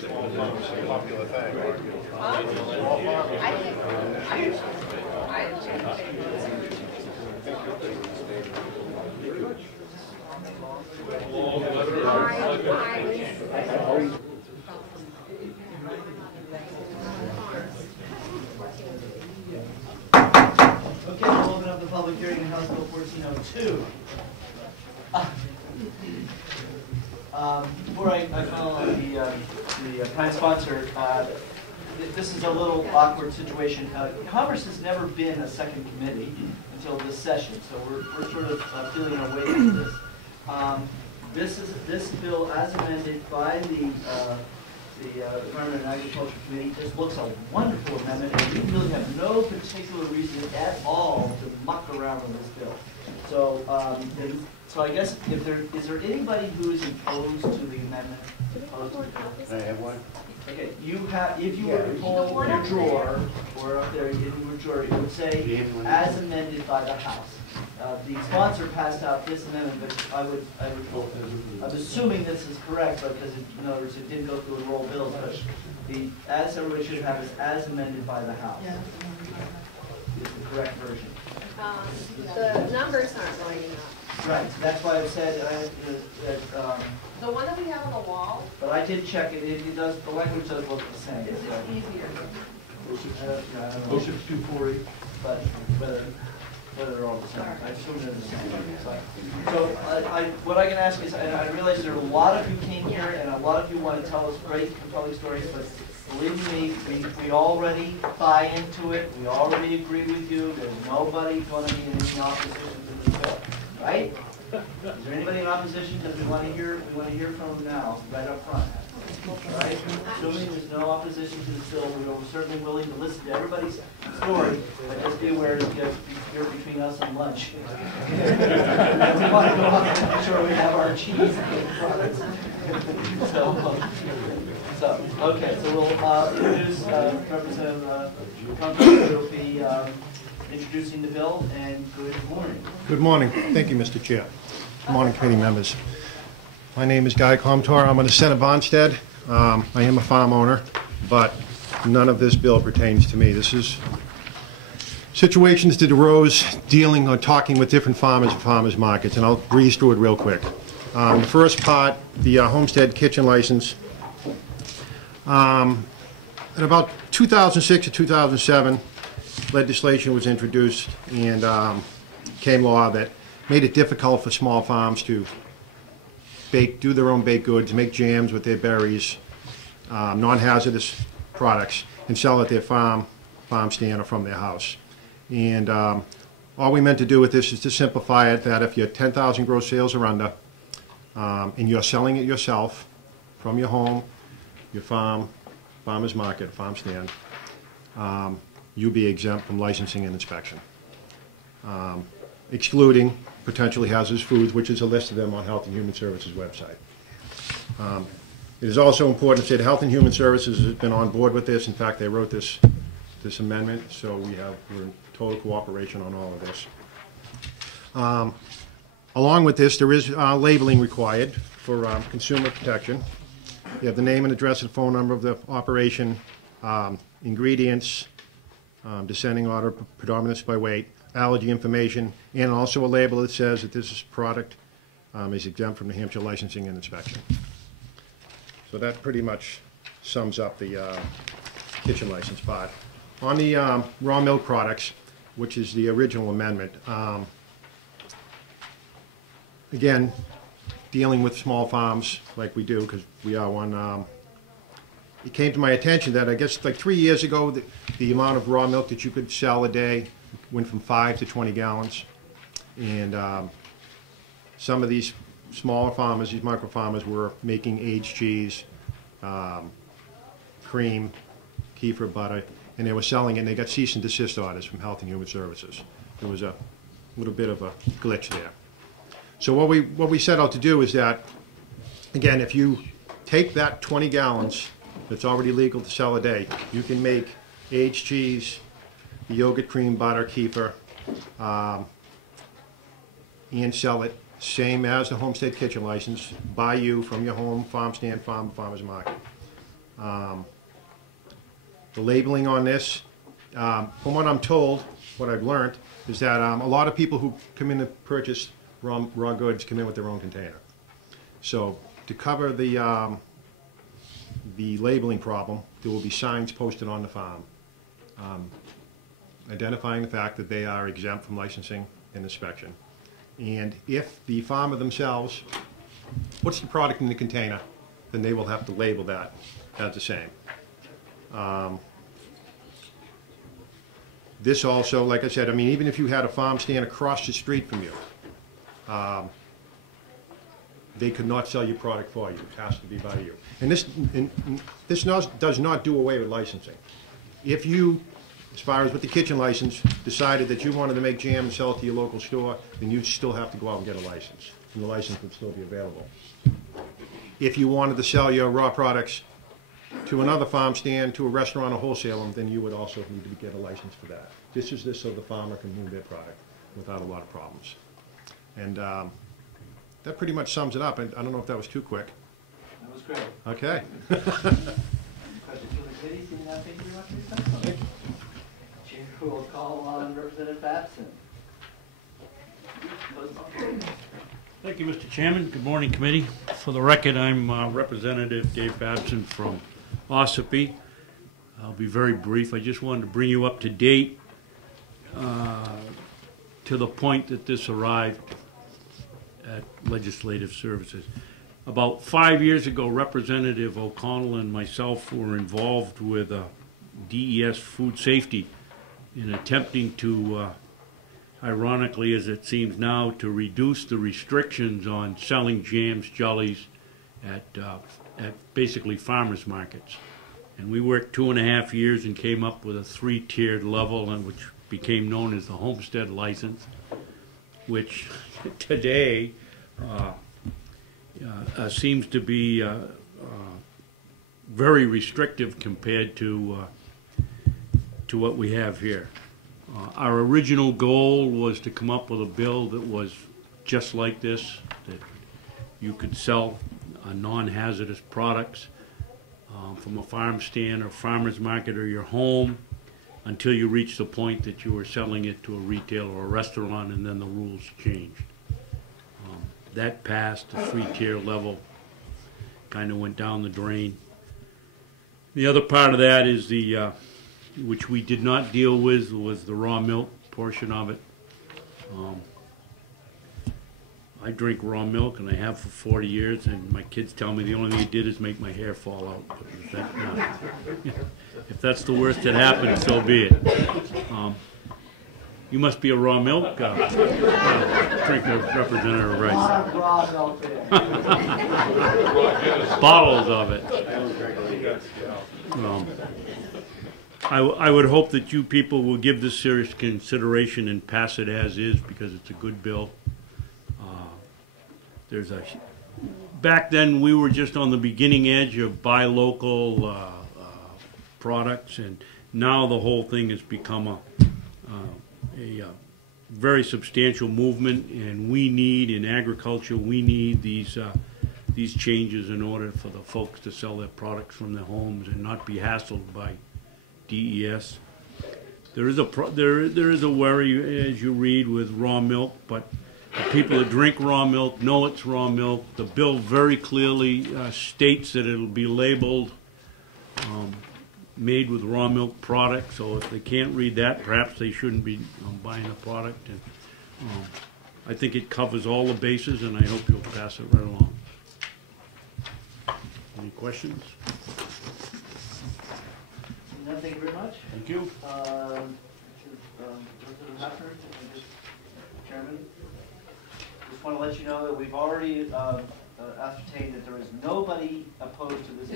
Small farmers are a popular thing. Okay, we'll open up the public hearing in House Bill 1402. Before I call on the prime sponsor, this is a little awkward situation. Commerce has never been a second committee until this session, so we're sort of feeling our way into this. This bill, as amended by the Environment and Agriculture Committee, just looks a wonderful amendment, and we really have no particular reason at all to muck around with this bill. So I guess is there anybody who is opposed to the amendment? I have one. Okay, you have, if you were to pull your drawer, or up there in your drawer, it would say, as amended by the House. The sponsor passed out this amendment, but I'm assuming this is correct, because in other words, it didn't go through and roll bills, but as everybody should have is as amended by the House. Yeah. Is the correct version. The numbers aren't lining up. Right, so that's why I said that. The one that we have on the wall. But I did check it. It does. The language does look the same. It's just easier. Motion 240. But whether they're all the same, I assume they're the same. So what I can ask is, and I realize there are a lot of you came here, and a lot of you want to tell us great, compelling stories, but believe me, we already buy into it. We already agree with you. There's nobody going to be in any opposition to this bill, right? Is there anybody in opposition? Because we want to hear from them now, right up front. Right? Assuming there's no opposition to this bill, we're certainly willing to listen to everybody's story, but just be aware that you're between us and lunch. We want to go up and make sure we have our cheese and products. Okay, so we'll introduce Representative Concord, who will be introducing the bill, and good morning. Good morning. Thank you, Mr. Chair. Good morning, committee members. My name is Guy Comeau. I'm on the Senate Bonstead. I am a farm owner, but none of this bill pertains to me. This is situations that arose dealing or talking with different farmers and farmers markets, and I'll breeze through it real quick. The first part, the homestead kitchen license. In about 2006 or 2007, legislation was introduced and came law that made it difficult for small farms to do their own baked goods, make jams with their berries, non-hazardous products, and sell at their farm stand or from their house. And all we meant to do with this is to simplify it, that if you're 10,000 gross sales or under, and you're selling it yourself from your home, your farm, farmer's market, farm stand, you'll be exempt from licensing and inspection, excluding potentially hazardous foods, which is a list of them on Health and Human Services website. It is also important to say that Health and Human Services has been on board with this. In fact, they wrote this amendment, so we're in total cooperation on all of this. Along with this, there is labeling required for consumer protection. You have the name and address and phone number of the operation, ingredients, descending order, predominance by weight, allergy information, and also a label that says that this product is exempt from New Hampshire licensing and inspection. So that pretty much sums up the kitchen license part. On the raw milk products, which is the original amendment, again, dealing with small farms like we do, because we are one, it came to my attention that I guess like 3 years ago, the amount of raw milk that you could sell a day went from 5 to 20 gallons. And some of these smaller farmers, these micro farmers, were making aged cheese, cream, kefir, butter, and they were selling it, and they got cease and desist orders from Health and Human Services. There was a little bit of a glitch there. So what we set out to do is that, again, if you take that 20 gallons that's already legal to sell a day, you can make aged cheese, yogurt, cream, butter, kefir, and sell it same as the homestead kitchen license by you from your home, farm stand, farmer's market. The labeling on this, from what I'm told, what I've learned, is that a lot of people who come in to purchase raw goods come in with their own container. So to cover the labeling problem, there will be signs posted on the farm identifying the fact that they are exempt from licensing and inspection. And if the farmer themselves puts the product in the container, then they will have to label that as the same. This also, like I said, I mean, even if you had a farm stand across the street from you, they could not sell your product for you. It has to be by you. And this does not do away with licensing. If you, as far as with the kitchen license, decided that you wanted to make jam and sell it to your local store, then you'd still have to go out and get a license. And the license would still be available. If you wanted to sell your raw products to another farm stand, to a restaurant or wholesaler, then you would also need to get a license for that. This is so the farmer can move their product without a lot of problems. And that pretty much sums it up. I don't know if that was too quick. That was great. Okay. Questions from the committee? Seeing none, thank you very much for your testimony. Chair will call on Representative Babson. Thank you, Mr. Chairman. Good morning, committee. For the record, I'm Representative Dave Babson from Ossipee. I'll be very brief. I just wanted to bring you up to date to the point that this arrived at Legislative Services. About 5 years ago, Representative O'Connell and myself were involved with DES food safety in attempting to, ironically as it seems now, to reduce the restrictions on selling jams, jellies at basically farmers markets. And we worked 2.5 years and came up with a 3-tiered level, and which became known as the homestead license, which today seems to be very restrictive compared to what we have here. Our original goal was to come up with a bill that was just like this, that you could sell non-hazardous products from a farm stand or farmer's market or your home until you reach the point that you were selling it to a retailer or a restaurant, and then the rules changed. That passed, the 3-tier level kind of went down the drain. The other part of that is the which we did not deal with, was the raw milk portion of it. I drink raw milk, and I have for 40 years, and my kids tell me the only thing it did is make my hair fall out. But if that's the worst that happened, so be it. You must be a raw milk drinker, Representative Rice. Raw milk there. Bottles of it. I would hope that you people will give this serious consideration and pass it as is, because it's a good bill. Back then we were just on the beginning edge of buy local products, and now the whole thing has become a very substantial movement, and we need, in agriculture, we need these changes in order for the folks to sell their products from their homes and not be hassled by DES. There is a worry as you read with raw milk, but the people that drink raw milk know it's raw milk. The bill very clearly states that it'll be labeled made with raw milk products, so if they can't read that, perhaps they shouldn't be buying the product. And I think it covers all the bases, and I hope you'll pass it right along. Any questions? No, thank you very much. Thank you. Representative Heffner, Chairman, just want to let you know that we've already ascertained that there is nobody opposed to this.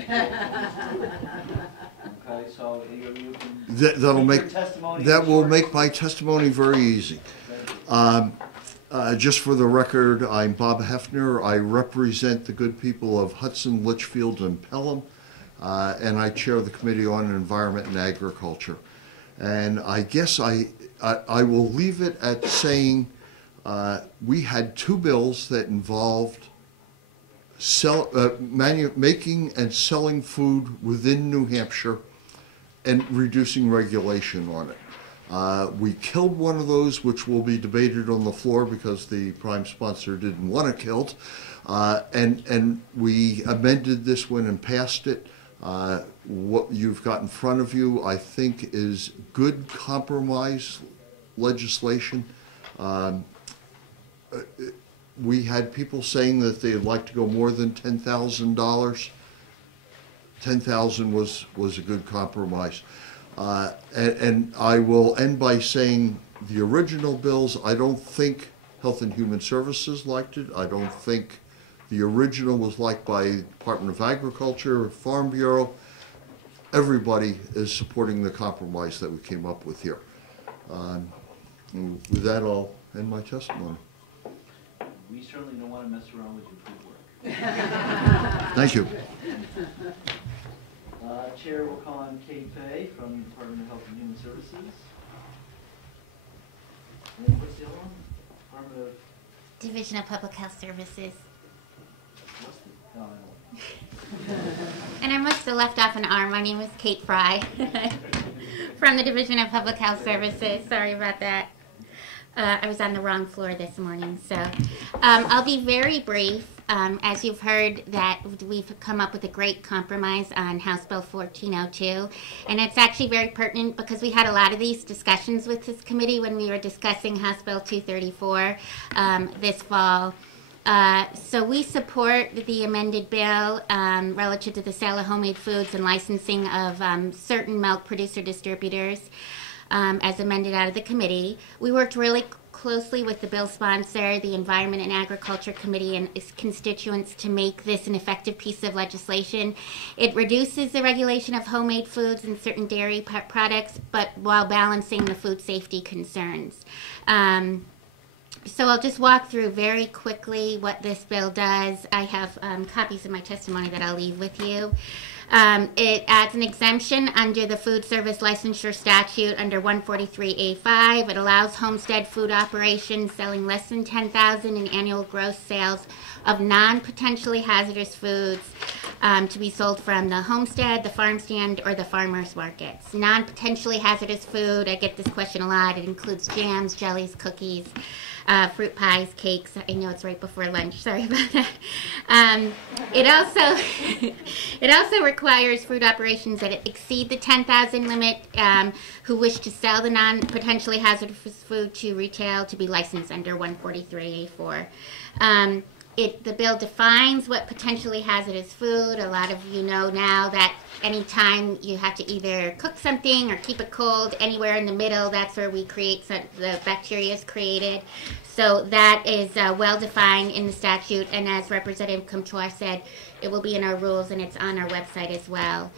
Okay, so you can That'll keep make, your testimony that will short. make my testimony very easy. Just for the record, I'm Bob Heffner. I represent the good people of Hudson, Litchfield, and Pelham, and I chair the Committee on Environment and Agriculture. And I guess I will leave it at saying we had 2 bills that involved making and selling food within New Hampshire and reducing regulation on it. We killed one of those, which will be debated on the floor because the prime sponsor didn't want it killed. And we amended this one and passed it. What you've got in front of you, I think, is good compromise legislation. We had people saying that they'd like to go more than $10,000. 10,000 was a good compromise. And I will end by saying the original bills, I don't think Health and Human Services liked it. I don't think the original was liked by Department of Agriculture, Farm Bureau. Everybody is supporting the compromise that we came up with here. With that, I'll end my testimony. We certainly don't want to mess around with your food work. Thank you. Chair will call on Kate Fay from the Department of Health and Human Services. And what's the other one? Department of... Division of Public Health Services. What's the... No, I don't. And I must have left off an R. My name is Kate Fry from the Division of Public Health Services. Sorry about that. I was on the wrong floor this morning. So I'll be very brief. As you've heard, that we've come up with a great compromise on House Bill 1402, and it's actually very pertinent because we had a lot of these discussions with this committee when we were discussing House Bill 234 this fall. So we support the amended bill relative to the sale of homemade foods and licensing of certain milk producer distributors as amended out of the committee. We worked really closely with the bill sponsor, the Environment and Agriculture Committee, and its constituents to make this an effective piece of legislation. It reduces the regulation of homemade foods and certain dairy products, but while balancing the food safety concerns. So I'll just walk through very quickly what this bill does. I have copies of my testimony that I'll leave with you. It adds an exemption under the food service licensure statute under 143A5. It allows homestead food operations selling less than $10,000 in annual gross sales of non-potentially hazardous foods to be sold from the homestead, the farm stand, or the farmers markets. Non-potentially hazardous food, I get this question a lot. It includes jams, jellies, cookies, fruit pies, cakes. I know it's right before lunch. Sorry about that. It also requires food operations that exceed the 10,000 limit who wish to sell the non-potentially hazardous food to retail to be licensed under 143A4. The bill defines what potentially hazardous food. A lot of you know now that anytime you have to either cook something or keep it cold, anywhere in the middle, that's where we create the bacteria is created. So that is well defined in the statute, and as Representative Comeau said, it will be in our rules and it's on our website as well.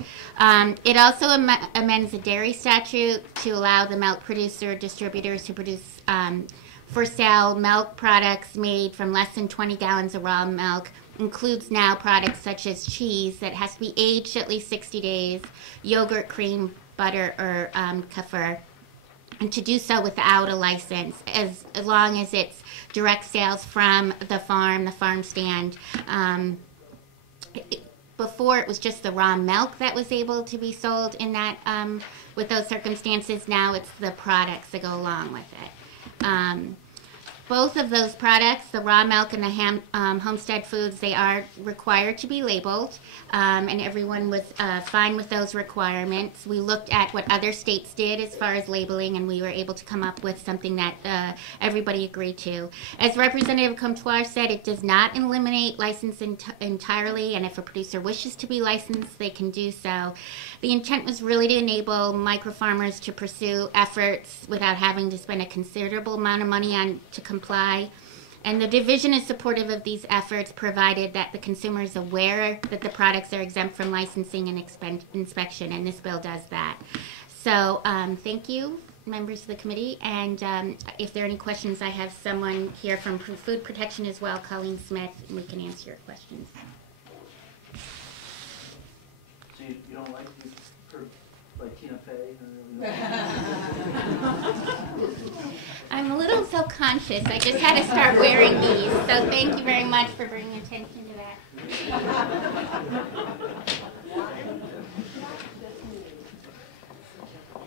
It also amends the dairy statute to allow the milk producer distributors to produce for sale milk products made from less than 20 gallons of raw milk. Includes now products such as cheese that has to be aged at least 60 days, yogurt, cream, butter, or kefir, and to do so without a license, as long as it's direct sales from the farm stand. Before, it was just the raw milk that was able to be sold in that with those circumstances. Now it's the products that go along with it. Both of those products, the raw milk and the homestead foods, they are required to be labeled, and everyone was fine with those requirements. We looked at what other states did as far as labeling, and we were able to come up with something that everybody agreed to. As Representative Comeau said, it does not eliminate license entirely, and if a producer wishes to be licensed, they can do so. The intent was really to enable micro farmers to pursue efforts without having to spend a considerable amount of money to comply. And the division is supportive of these efforts, provided that the consumer is aware that the products are exempt from licensing and inspection, and this bill does that. So thank you, members of the committee, and if there are any questions, I have someone here from Food Protection as well, Colleen Smith, and we can answer your questions. So you don't like Tina Fey? I'm a little self-conscious. I just had to start wearing these, so thank you very much for bringing attention to that.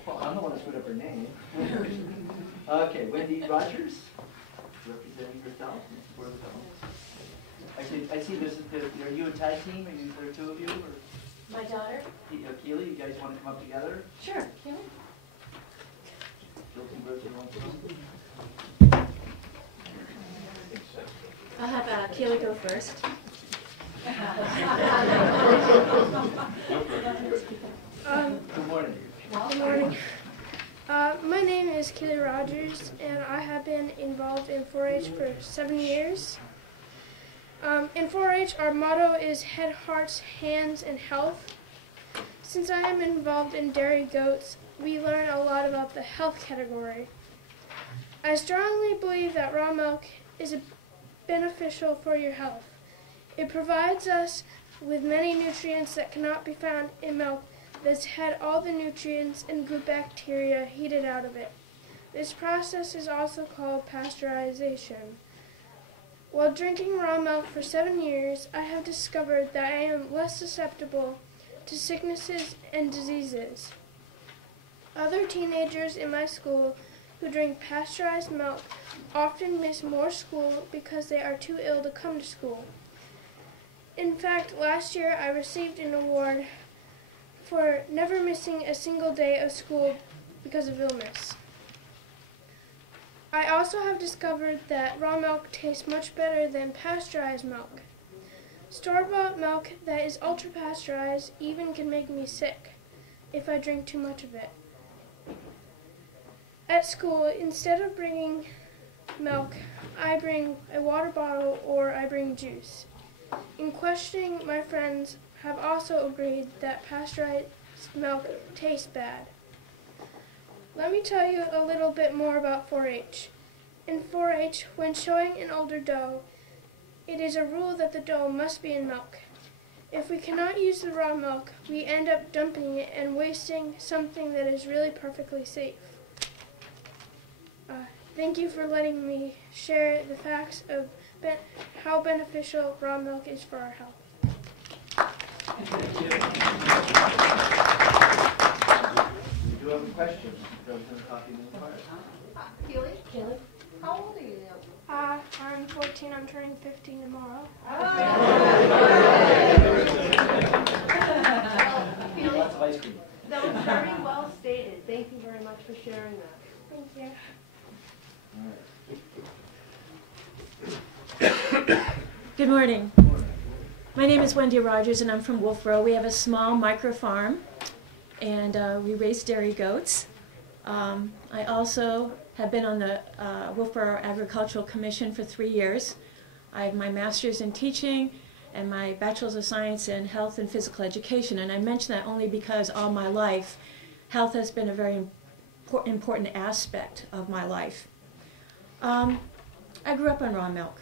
Well, I'm the one that screwed up her name. Okay, Wendy Rogers, representing herself for the fellow. I see this. Are you a tag team? Are there two of you? Or? My daughter? Keely, you guys want to come up together? Sure. Keely? I'll have Keely go first. Good morning. Good morning. My name is Keely Rogers, and I have been involved in 4-H for 7 years. In 4-H, our motto is Head, Hearts, Hands, and Health. Since I am involved in dairy goats, we learn a lot about the health category. I strongly believe that raw milk is beneficial for your health. It provides us with many nutrients that cannot be found in milk that's had all the nutrients and good bacteria heated out of it. This process is also called pasteurization. While drinking raw milk for 7 years, I have discovered that I am less susceptible to sicknesses and diseases. Other teenagers in my school who drink pasteurized milk often miss more school because they are too ill to come to school. In fact, last year I received an award for never missing a single day of school because of illness. I also have discovered that raw milk tastes much better than pasteurized milk. Store-bought milk that is ultra-pasteurized even can make me sick if I drink too much of it. At school, instead of bringing milk, I bring a water bottle or I bring juice. In questioning, my friends have also agreed that pasteurized milk tastes bad. Let me tell you a little bit more about 4-H. In 4-H, when showing an older doe, it is a rule that the doe must be in milk. If we cannot use the raw milk, we end up dumping it and wasting something that is really perfectly safe. Thank you for letting me share the facts of how beneficial raw milk is for our health. Thank you. We do have a question. President Coffee Mill Fire. Keely? Keely? How old are you now? I'm 14. I'm turning 15 tomorrow. Lots of ice cream. That was very well stated. Thank you very much for sharing that. Thank you. Good morning. My name is Wendy Rogers, and I'm from Wolfboro. We have a small micro farm, and we raise dairy goats. I also have been on the Wolfboro Agricultural Commission for 3 years. I have my master's in teaching and my bachelor's of science in health and physical education, and I mention that only because all my life health has been a very important aspect of my life. I grew up on raw milk.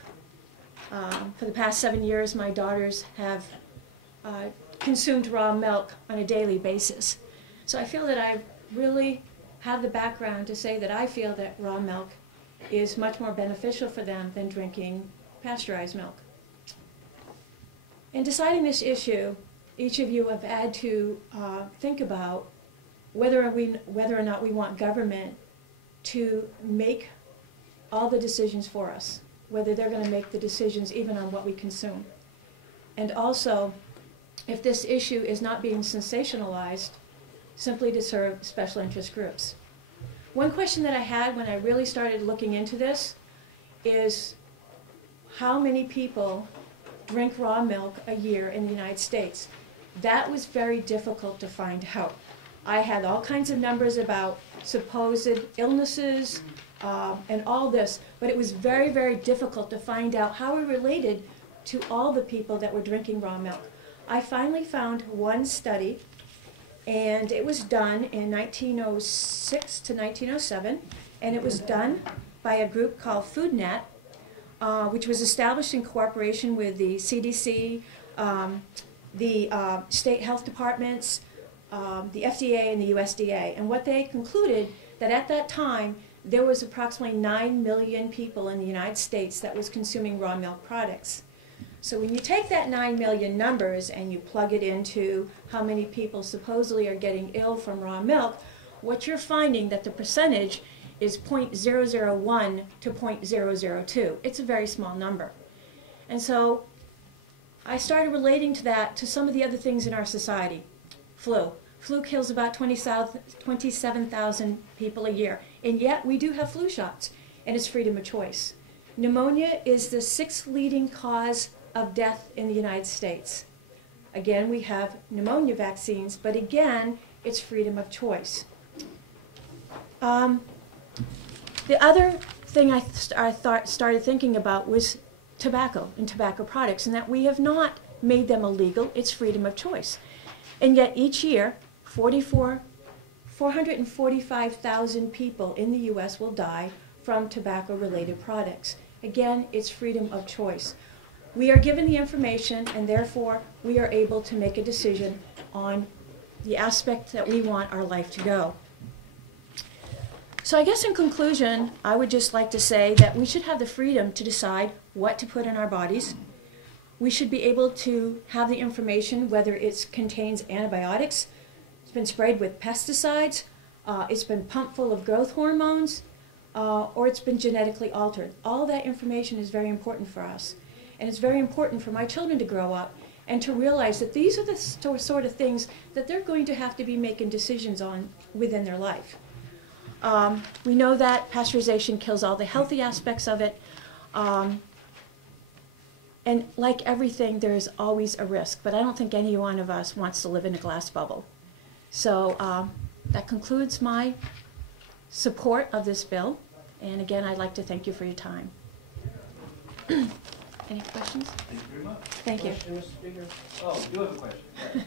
For the past 7 years, my daughters have consumed raw milk on a daily basis. So I feel that I really have the background to say that I feel that raw milk is much more beneficial for them than drinking pasteurized milk. In deciding this issue, each of you have had to think about whether or not we want government to make all the decisions for us, whether they're going to make the decisions even on what we consume. And also, if this issue is not being sensationalized simply to serve special interest groups. One question that I had when I really started looking into this is how many people drink raw milk a year in the United States? That was very difficult to find out. I had all kinds of numbers about supposed illnesses and all this, but it was very, very difficult to find out how we related to all the people that were drinking raw milk. I finally found one study, and it was done in 1906 to 1907, and it was done by a group called FoodNet, which was established in cooperation with the CDC, the state health departments, the FDA, and the USDA. And what they concluded that at that time, there was approximately 9 million people in the United States that was consuming raw milk products. So when you take that 9 million numbers and you plug it into how many people supposedly are getting ill from raw milk, what you're finding that the percentage is 0.001 to 0.002. It's a very small number. And so I started relating to that to some of the other things in our society. Flu. Flu kills about 27,000 people a year, and yet we do have flu shots, and it's freedom of choice. Pneumonia is the 6th leading cause of death in the United States. Again, we have pneumonia vaccines, but again, it's freedom of choice. The other thing I started thinking about was tobacco and tobacco products, and that we have not made them illegal. It's freedom of choice. And yet each year, 445,000 people in the U.S. will die from tobacco-related products. Again, it's freedom of choice. We are given the information, and therefore we are able to make a decision on the aspect that we want our life to go. So I guess in conclusion, I would just like to say that we should have the freedom to decide what to put in our bodies. We should be able to have the information whether it contains antibiotics, it's been sprayed with pesticides, it's been pumped full of growth hormones, or it's been genetically altered. All that information is very important for us. And it's very important for my children to grow up and to realize that these are the sort of things that they're going to have to be making decisions on within their life. We know that pasteurization kills all the healthy aspects of it. And like everything, there is always a risk. But I don't think any one of us wants to live in a glass bubble. So that concludes my support of this bill. And again, I'd like to thank you for your time. Any questions? Thank you very much. Thank you. Question, Mr. Speaker? Oh, you do have a question. Did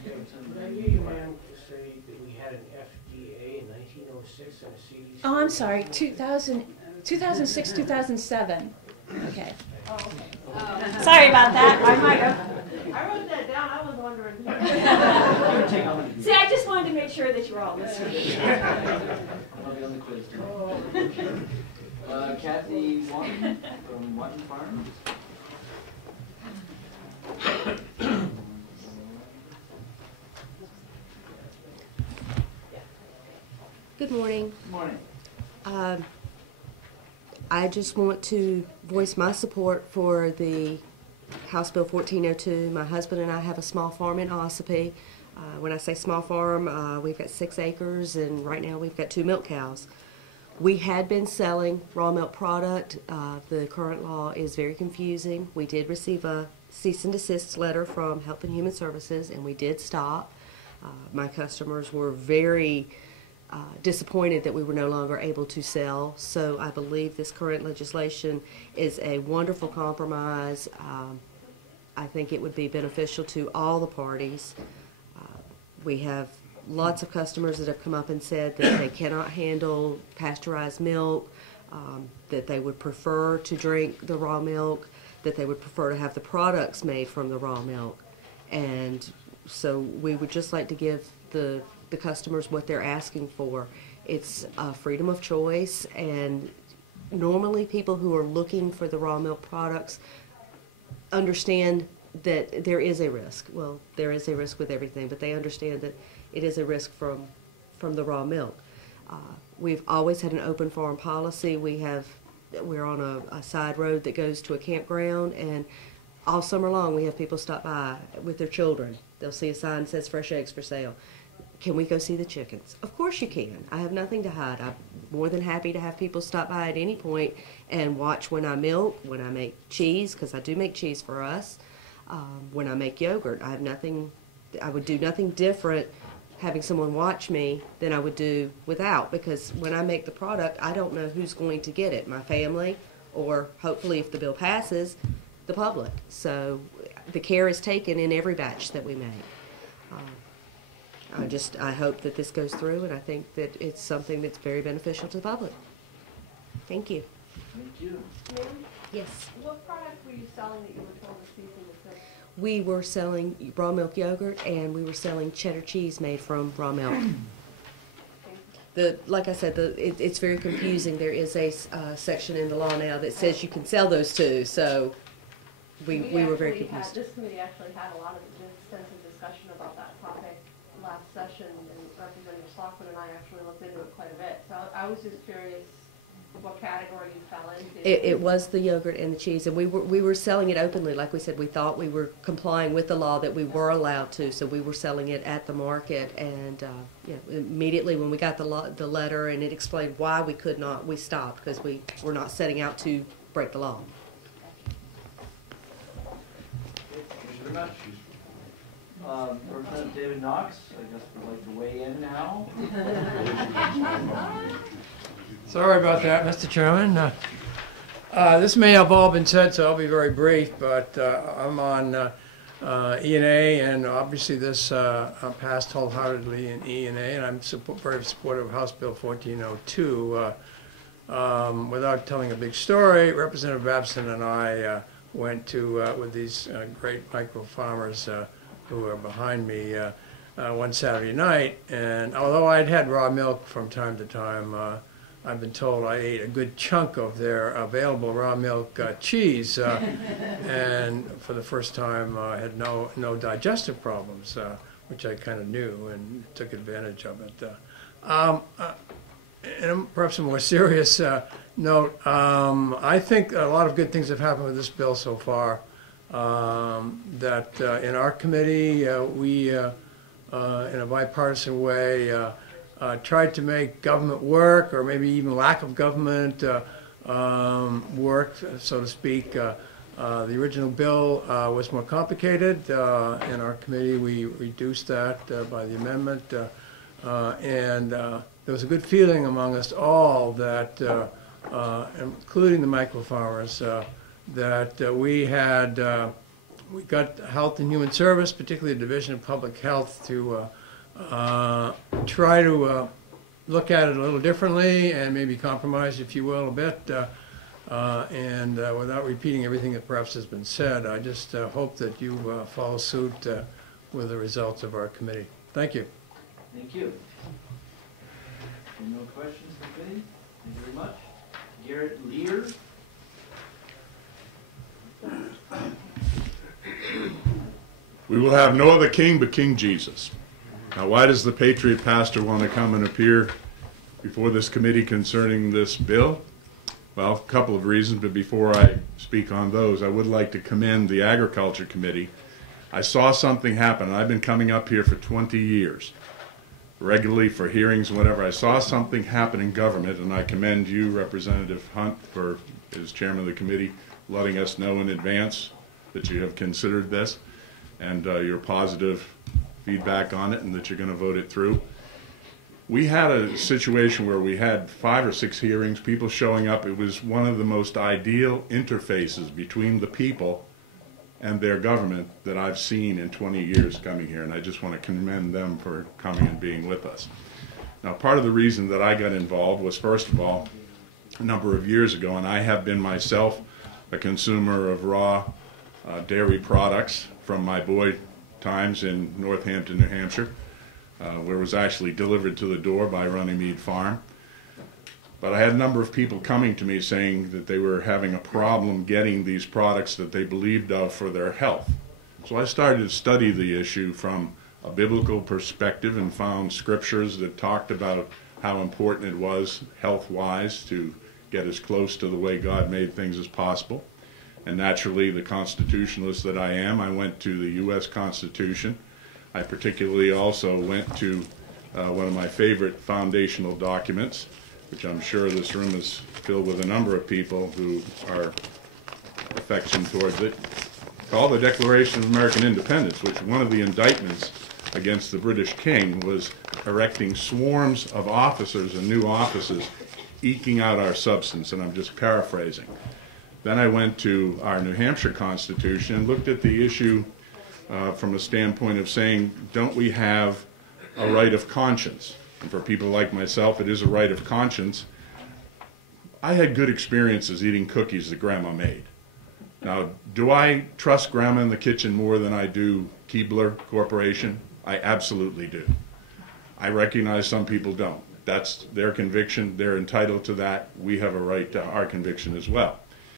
I hear you, ma'am, say that we had an FDA in 1906 and a CDC? Oh, I'm sorry, 2006, 2007. Okay. Oh, okay. Sorry about that. I might have. I wrote that down, I was wondering. See, I just wanted to make sure that you were all listening. I'll be on the quiz. Kathy Wong from Watton Farms. Good morning. Good morning. I just want to voice my support for the House Bill 1402. My husband and I have a small farm in Ossipee. When I say small farm, we've got 6 acres, and right now we've got 2 milk cows. We had been selling raw milk product. The current law is very confusing. We did receive a cease and desist letter from Health and Human Services, and we did stop. My customers were very disappointed that we were no longer able to sell. So I believe this current legislation is a wonderful compromise. I think it would be beneficial to all the parties. We have lots of customers that have come up and said that they cannot handle pasteurized milk, that they would prefer to drink the raw milk, that they would prefer to have the products made from the raw milk. And so we would just like to give the customers what they're asking for. It's freedom of choice, and normally people who are looking for the raw milk products understand that there is a risk. Well, there is a risk with everything, but they understand that it is a risk from the raw milk. We've always had an open farm policy. We're on a side road that goes to a campground, and all summer long we have people stop by with their children. They'll see a sign that says fresh eggs for sale. Can we go see the chickens? Of course you can. I have nothing to hide. I'm more than happy to have people stop by at any point and watch when I milk, when I make cheese, because I do make cheese for us, when I make yogurt. I would do nothing different having someone watch me than I would do without, because when I make the product, I don't know who's going to get it, my family, or hopefully if the bill passes, the public. So the care is taken in every batch that we make. I hope that this goes through, and I think that it's something that's very beneficial to the public. Thank you. Thank you. Ma'am, Yes. what product were you selling that you were told was cease and desist? We were selling raw milk yogurt, and we were selling cheddar cheese made from raw milk. Like I said, it's very confusing. There is a section in the law now that says you can sell those two, so we were very confused. This committee actually had a lot of extensive discussion about that topic last session, and Representative Stockman and I actually looked into it quite a bit. So I was just curious what category you fell into. It was the yogurt and the cheese, and we were selling it openly. Like we said, we thought we were complying with the law that we were allowed to, so we were selling it at the market. And immediately when we got the letter and it explained why we could not, we stopped because we were not setting out to break the law. Thank you very much. Representative David Knox, I guess would like to weigh in now. Sorry about that, Mr. Chairman. This may have all been said, so I'll be very brief, but I'm on E&A, and obviously this passed wholeheartedly in E&A, and I'm very supportive of House Bill 1402. Without telling a big story, Representative Babson and I went to, with these great micro farmers who are behind me, one Saturday night, and although I'd had raw milk from time to time, I've been told I ate a good chunk of their available raw milk cheese, and for the first time I had no digestive problems, which I kind of knew and took advantage of it. And perhaps a more serious note, I think a lot of good things have happened with this bill so far. That in our committee we, in a bipartisan way, tried to make government work, or maybe even lack of government work, so to speak. The original bill was more complicated. In our committee, we reduced that by the amendment, and there was a good feeling among us all that, including the micro farmers, that we got Health and Human Service, particularly the Division of Public Health, to try to look at it a little differently and maybe compromise, if you will, a bit. And without repeating everything that perhaps has been said, I just hope that you follow suit with the results of our committee. Thank you. Thank you. No questions from the committee? Thank you very much. Garrett Lear. We will have no other king but King Jesus. Now, why does the Patriot pastor want to come and appear before this committee concerning this bill? Well, a couple of reasons, but before I speak on those, I would like to commend the Agriculture Committee. I saw something happen. I've been coming up here for 20 years, regularly for hearings and whatever. I saw something happen in government, and I commend you, Representative Hunt, for, as chairman of the committee, letting us know in advance that you have considered this and your positive feedback on it, and that you're going to vote it through. We had a situation where we had 5 or 6 hearings, people showing up. It was one of the most ideal interfaces between the people and their government that I've seen in 20 years coming here, and I just want to commend them for coming and being with us. Now, part of the reason that I got involved was, first of all, a number of years ago, and I have been myself a consumer of raw dairy products from my boy times in Northampton, New Hampshire, where it was actually delivered to the door by Runnymede Farm. But I had a number of people coming to me saying that they were having a problem getting these products that they believed of for their health. So I started to study the issue from a biblical perspective and found scriptures that talked about how important it was health-wise to get as close to the way God made things as possible. And naturally, the constitutionalist that I am, I went to the U.S. Constitution. I particularly also went to one of my favorite foundational documents, which I'm sure this room is filled with a number of people who are affection towards it, called the Declaration of American Independence, which one of the indictments against the British king was erecting swarms of officers and new offices, eking out our substance, and I'm just paraphrasing. Then I went to our New Hampshire Constitution and looked at the issue from a standpoint of saying, don't we have a right of conscience? And for people like myself, it is a right of conscience. I had good experiences eating cookies that Grandma made. Now, do I trust Grandma in the kitchen more than I do Keebler Corporation? I absolutely do. I recognize some people don't. That's their conviction. They're entitled to that. We have a right to our conviction as well.